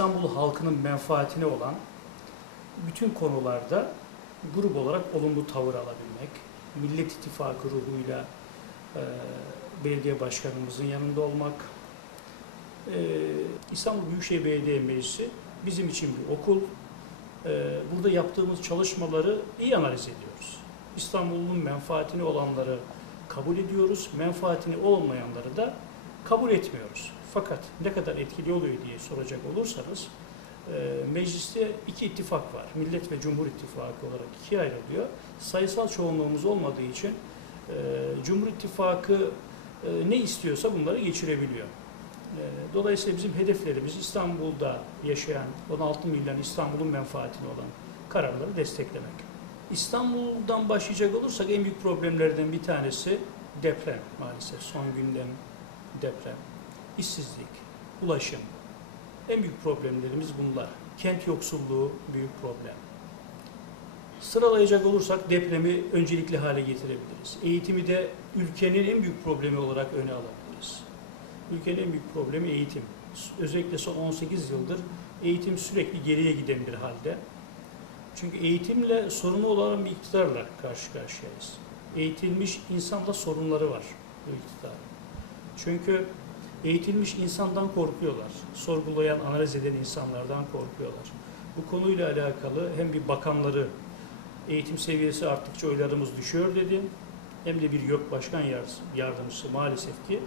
İstanbul halkının menfaatine olan bütün konularda grup olarak olumlu tavır alabilmek, Millet İttifakı ruhuyla e, belediye başkanımızın yanında olmak, e, İstanbul Büyükşehir Belediye Meclisi bizim için bir okul. E, burada yaptığımız çalışmaları iyi analiz ediyoruz. İstanbul'un menfaatine olanları kabul ediyoruz, menfaatini olmayanları da kabul etmiyoruz. Fakat ne kadar etkili oluyor diye soracak olursanız e, mecliste iki ittifak var. Millet ve Cumhur İttifakı olarak ikiye ayrılıyor. Sayısal çoğunluğumuz olmadığı için e, Cumhur İttifakı e, ne istiyorsa bunları geçirebiliyor. Dolayısıyla bizim hedeflerimiz İstanbul'da yaşayan 16 milyon İstanbul'un menfaatine olan kararları desteklemek. İstanbul'dan başlayacak olursak en büyük problemlerden bir tanesi deprem maalesef. Son gündem deprem, işsizlik, ulaşım. En büyük problemlerimiz bunlar. Kent yoksulluğu büyük problem. Sıralayacak olursak depremi öncelikli hale getirebiliriz. Eğitimi de ülkenin en büyük problemi olarak öne alabiliriz. Ülkenin en büyük problemi eğitim. Özellikle son 18 yıldır eğitim sürekli geriye giden bir halde. Çünkü eğitimle sorunu olan bir iktidarla karşı karşıyayız. Eğitilmiş insanla sorunları var bu iktidarın. Çünkü eğitilmiş insandan korkuyorlar. Sorgulayan, analiz eden insanlardan korkuyorlar. Bu konuyla alakalı hem bir bakanları eğitim seviyesi arttıkça oylarımız düşüyor dedi. Hem de bir YÖK Başkan Yar- Yardımcısı maalesef ki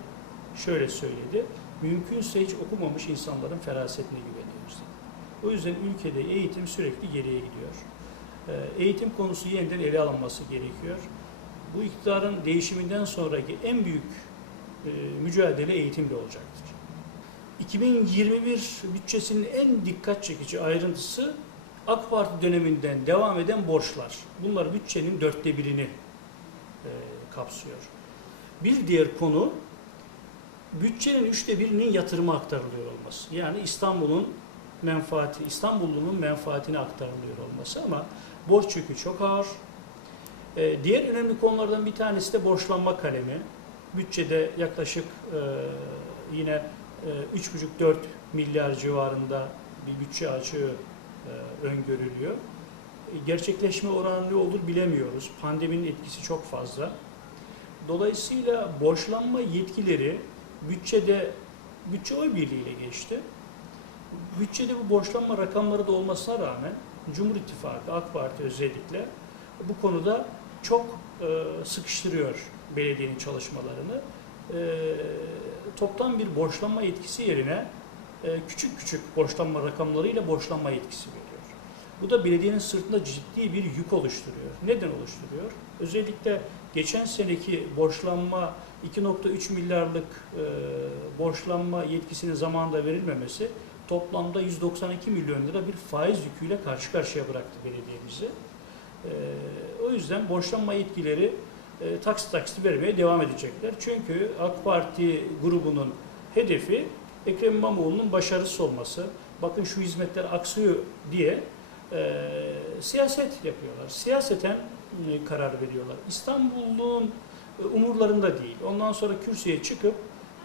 şöyle söyledi. Mümkünse hiç okumamış insanların ferasetine güveniyoruz. O yüzden ülkede eğitim sürekli geriye gidiyor. Ee, Eğitim konusu yeniden ele alınması gerekiyor. Bu iktidarın değişiminden sonraki en büyük mücadele eğitimle olacaktır. 2021 bütçesinin en dikkat çekici ayrıntısı AK Parti döneminden devam eden borçlar. Bunlar bütçenin dörtte birini e, kapsıyor. Bir diğer konu bütçenin üçte birinin yatırıma aktarılıyor olması. Yani İstanbul'un menfaati, İstanbullunun menfaatine aktarılıyor olması ama borç yükü çok ağır. E, diğer önemli konulardan bir tanesi de borçlanma kalemi. Bütçede yaklaşık e, yine e, 3,5-4 milyar civarında bir bütçe açığı e, öngörülüyor. E, Gerçekleşme oranı olur bilemiyoruz. Pandeminin etkisi çok fazla. Dolayısıyla borçlanma yetkileri bütçede bütçe oy birliğiyle geçti. Bütçede bu borçlanma rakamları da olmasına rağmen Cumhur İttifakı, AK Parti özellikle bu konuda çok e, sıkıştırıyor belediyenin çalışmalarını. E, toptan bir borçlanma yetkisi yerine e, küçük küçük borçlanma rakamlarıyla borçlanma yetkisi veriyor. Bu da belediyenin sırtında ciddi bir yük oluşturuyor. Neden oluşturuyor? Özellikle geçen seneki borçlanma 2.3 milyarlık e, borçlanma yetkisinin zamanında verilmemesi toplamda 192 milyon lira bir faiz yüküyle karşı karşıya bıraktı belediyemizi. E, o yüzden borçlanma yetkileri e, taksit taksit vermeye devam edecekler. Çünkü AK Parti grubunun hedefi Ekrem İmamoğlu'nun başarısı olması. Bakın şu hizmetler aksıyor diye e, siyaset yapıyorlar. Siyaseten e, karar veriyorlar. İstanbul'un e, umurlarında değil. Ondan sonra kürsüye çıkıp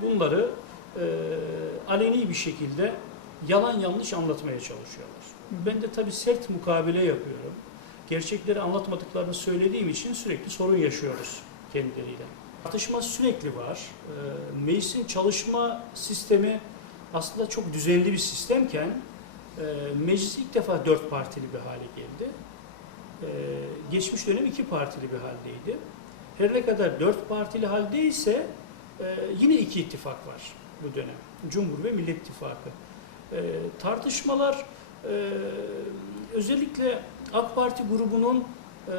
bunları e, aleni bir şekilde yalan yanlış anlatmaya çalışıyorlar. Ben de tabii sert mukabele yapıyorum. Gerçekleri anlatmadıklarını söylediğim için sürekli sorun yaşıyoruz kendileriyle. Tartışma sürekli var. E, Meclisin çalışma sistemi aslında çok düzenli bir sistemken e, meclis ilk defa dört partili bir hale geldi. E, geçmiş dönem iki partili bir haldeydi. Her ne kadar dört partili haldeyse e, yine iki ittifak var bu dönem. Cumhur ve Millet İttifakı. E, tartışmalar e, özellikle AK Parti grubunun e,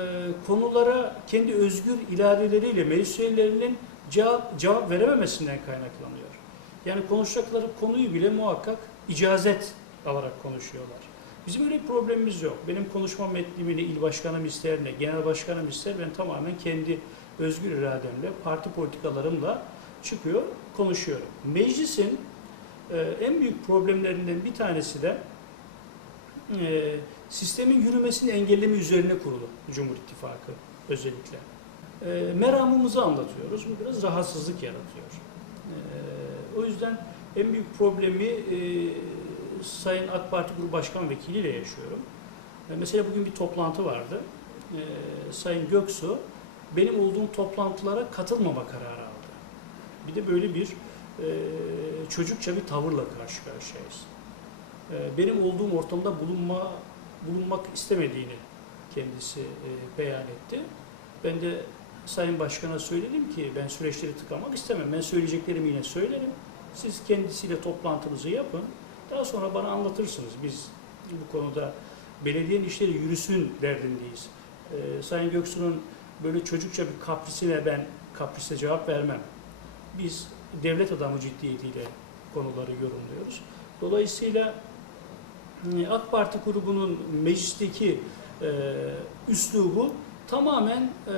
konulara kendi özgür iradeleriyle meclis üyelerinin cevap, cevap verememesinden kaynaklanıyor. Yani konuşacakları konuyu bile muhakkak icazet alarak konuşuyorlar. Bizim öyle bir problemimiz yok. Benim konuşma metnimi ne il başkanım ister ne genel başkanım ister ben tamamen kendi özgür irademle, parti politikalarımla çıkıyor, konuşuyorum. Meclisin e, en büyük problemlerinden bir tanesi de e, sistemin yürümesini engelleme üzerine kurulu Cumhur İttifakı özellikle. E, meramımızı anlatıyoruz. Bu biraz rahatsızlık yaratıyor. E, o yüzden en büyük problemi e, Sayın AK Parti Grup Başkan Vekili ile yaşıyorum. E, mesela bugün bir toplantı vardı. E, Sayın Göksu benim olduğum toplantılara katılmama kararı aldı. Bir de böyle bir e, çocukça bir tavırla karşı karşıyayız. E, benim olduğum ortamda bulunma bulunmak istemediğini kendisi e, beyan etti. Ben de Sayın Başkan'a söyledim ki ben süreçleri tıkamak istemem. Ben söyleyeceklerimi yine söylerim. Siz kendisiyle toplantınızı yapın. Daha sonra bana anlatırsınız. Biz bu konuda belediyenin işleri yürüsün derdindeyiz. Ee, Sayın Göksu'nun böyle çocukça bir kaprisine ben kaprise cevap vermem. Biz devlet adamı ciddiyetiyle konuları yorumluyoruz. Dolayısıyla AK Parti grubunun meclisteki e, üslubu tamamen e,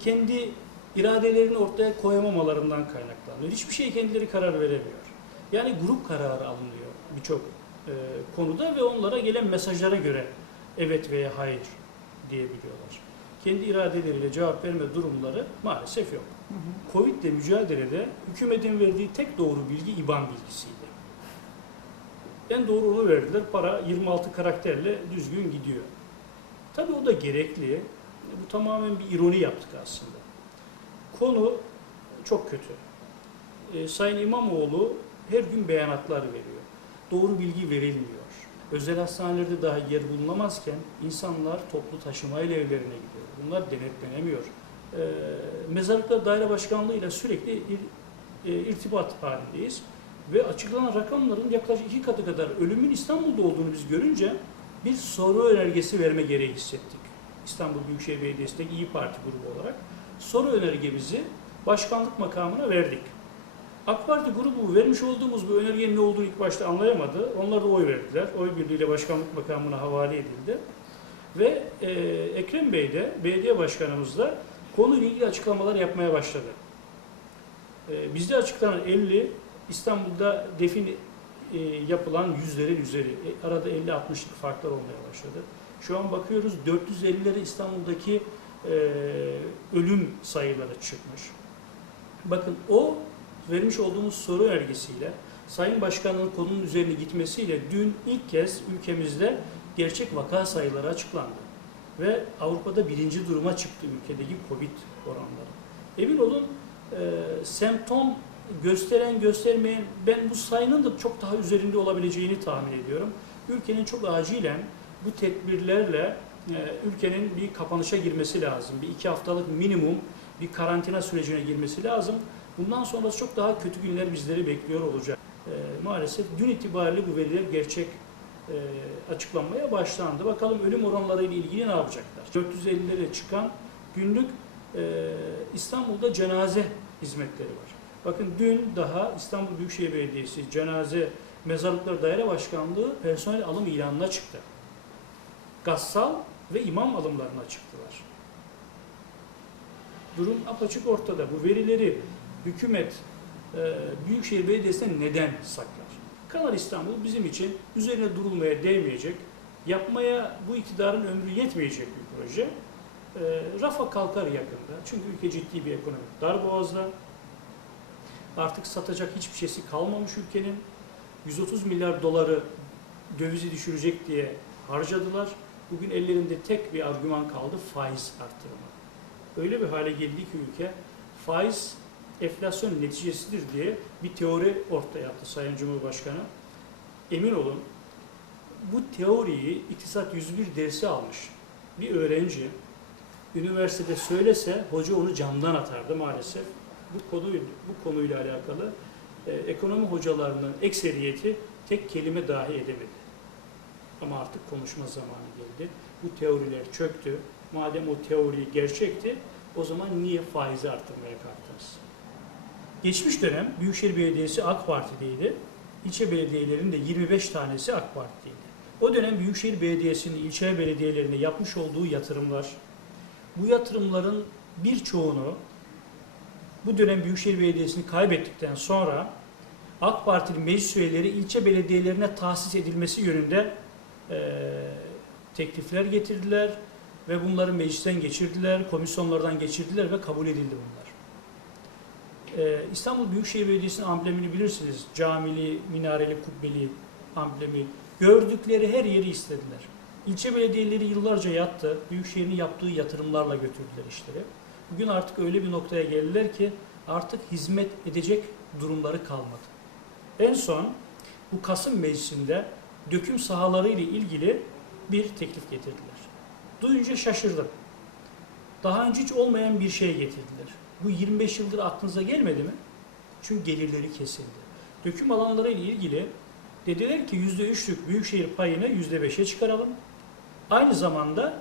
kendi iradelerini ortaya koyamamalarından kaynaklanıyor. Hiçbir şey kendileri karar veremiyor. Yani grup kararı alınıyor birçok e, konuda ve onlara gelen mesajlara göre evet veya hayır diyebiliyorlar. Kendi iradeleriyle cevap verme durumları maalesef yok. Covid ile mücadelede hükümetin verdiği tek doğru bilgi IBAN bilgisiydi. En doğru onu verdiler. Para 26 karakterle düzgün gidiyor. Tabii o da gerekli. Bu tamamen bir ironi yaptık aslında. Konu çok kötü. Ee, Sayın İmamoğlu her gün beyanatlar veriyor. Doğru bilgi verilmiyor. Özel hastanelerde daha yer bulunamazken insanlar toplu taşımayla evlerine gidiyor. Bunlar denetlenemiyor. Ee, Mezarlıklar Daire Başkanlığı ile sürekli ir- e, irtibat halindeyiz. Ve açıklanan rakamların yaklaşık iki katı kadar ölümün İstanbul'da olduğunu biz görünce bir soru önergesi verme gereği hissettik. İstanbul Büyükşehir Belediyesi'ndeki İyi Parti grubu olarak soru önergemizi başkanlık makamına verdik. AK Parti grubu vermiş olduğumuz bu önergenin ne olduğunu ilk başta anlayamadı. Onlar da oy verdiler. Oy birliğiyle başkanlık makamına havale edildi. Ve e, Ekrem Bey de, belediye başkanımız da konuyla ilgili açıklamalar yapmaya başladı. E, bizde açıklanan 50, İstanbul'da defin e, yapılan yüzlerin üzeri. E, arada 50-60'lık farklar olmaya başladı. Şu an bakıyoruz 450'lere İstanbul'daki e, ölüm sayıları çıkmış. Bakın o vermiş olduğumuz soru önergesiyle Sayın Başkan'ın konunun üzerine gitmesiyle dün ilk kez ülkemizde gerçek vaka sayıları açıklandı. Ve Avrupa'da birinci duruma çıktı ülkedeki Covid oranları. Emin olun e, semptom gösteren göstermeyen ben bu sayının da çok daha üzerinde olabileceğini tahmin ediyorum. Ülkenin çok acilen bu tedbirlerle e, ülkenin bir kapanışa girmesi lazım. Bir iki haftalık minimum bir karantina sürecine girmesi lazım. Bundan sonrası çok daha kötü günler bizleri bekliyor olacak. E, maalesef dün itibariyle bu veriler gerçek e, açıklanmaya başlandı. Bakalım ölüm oranları ile ilgili ne yapacaklar? 450'lere çıkan günlük e, İstanbul'da cenaze hizmetleri var. Bakın dün daha İstanbul Büyükşehir Belediyesi Cenaze Mezarlıklar Daire Başkanlığı personel alım ilanına çıktı. Gassal ve imam alımlarına çıktılar. Durum apaçık ortada. Bu verileri hükümet e, Büyükşehir Belediyesi'ne neden saklar? Kanal İstanbul bizim için üzerine durulmaya değmeyecek, yapmaya bu iktidarın ömrü yetmeyecek bir proje. E, rafa kalkar yakında. Çünkü ülke ciddi bir ekonomik darboğazda. Artık satacak hiçbir şeysi kalmamış ülkenin. 130 milyar doları dövizi düşürecek diye harcadılar. Bugün ellerinde tek bir argüman kaldı faiz arttırımı. Öyle bir hale geldi ki ülke faiz enflasyon neticesidir diye bir teori ortaya attı Sayın Cumhurbaşkanı. Emin olun bu teoriyi iktisat 101 dersi almış bir öğrenci üniversitede söylese hoca onu camdan atardı maalesef. Bu konuyla, bu konuyla alakalı e, ekonomi hocalarının ekseriyeti tek kelime dahi edemedi. Ama artık konuşma zamanı geldi. Bu teoriler çöktü. Madem o teori gerçekti, o zaman niye faizi arttırmaya kalktınız? Geçmiş dönem Büyükşehir Belediyesi AK Parti'deydi. İlçe belediyelerinin de 25 tanesi AK Parti'ydi. O dönem Büyükşehir Belediyesi'nin ilçe belediyelerine yapmış olduğu yatırımlar, bu yatırımların birçoğunu bu dönem Büyükşehir Belediyesi'ni kaybettikten sonra AK Partili meclis üyeleri ilçe belediyelerine tahsis edilmesi yönünde e, teklifler getirdiler ve bunları meclisten geçirdiler, komisyonlardan geçirdiler ve kabul edildi bunlar. E, İstanbul Büyükşehir Belediyesi'nin amblemini bilirsiniz. Camili, minareli, kubbeli amblemi, gördükleri her yeri istediler. İlçe belediyeleri yıllarca yattı, Büyükşehir'in yaptığı yatırımlarla götürdüler işleri. Bugün artık öyle bir noktaya geldiler ki artık hizmet edecek durumları kalmadı. En son bu Kasım Meclisi'nde döküm sahaları ile ilgili bir teklif getirdiler. Duyunca şaşırdım. Daha önce hiç olmayan bir şey getirdiler. Bu 25 yıldır aklınıza gelmedi mi? Çünkü gelirleri kesildi. Döküm alanları ile ilgili dediler ki %3'lük büyükşehir payını %5'e çıkaralım. Aynı zamanda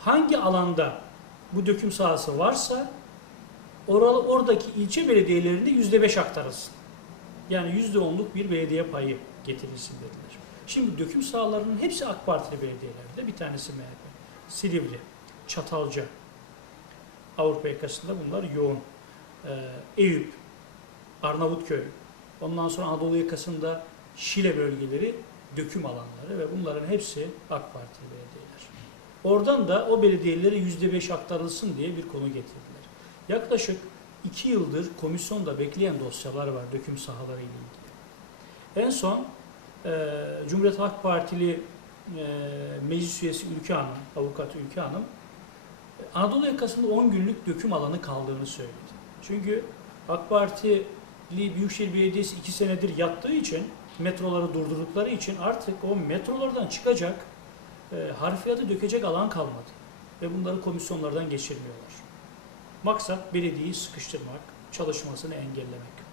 hangi alanda bu döküm sahası varsa oralı, oradaki ilçe belediyelerinde %5 aktarılsın. Yani %10'luk bir belediye payı getirilsin dediler. Şimdi döküm sahalarının hepsi AK Partili belediyelerde. Bir tanesi MHP. Silivri, Çatalca, Avrupa yakasında bunlar yoğun. Ee, Eyüp, Arnavutköy, ondan sonra Anadolu yakasında Şile bölgeleri döküm alanları ve bunların hepsi AK Partili belediyeler. Oradan da o belediyelere %5 aktarılsın diye bir konu getirdiler. Yaklaşık iki yıldır komisyonda bekleyen dosyalar var döküm sahaları ile ilgili. En son e, Cumhuriyet Halk Partili e, meclis üyesi Ülke Hanım, avukat Ülke Hanım, Anadolu yakasında 10 günlük döküm alanı kaldığını söyledi. Çünkü AK Partili Büyükşehir Belediyesi 2 senedir yattığı için, metroları durdurdukları için artık o metrolardan çıkacak, e, harfiyatı dökecek alan kalmadı. Ve bunları komisyonlardan geçirmiyorlar. Maksat belediyeyi sıkıştırmak, çalışmasını engellemek.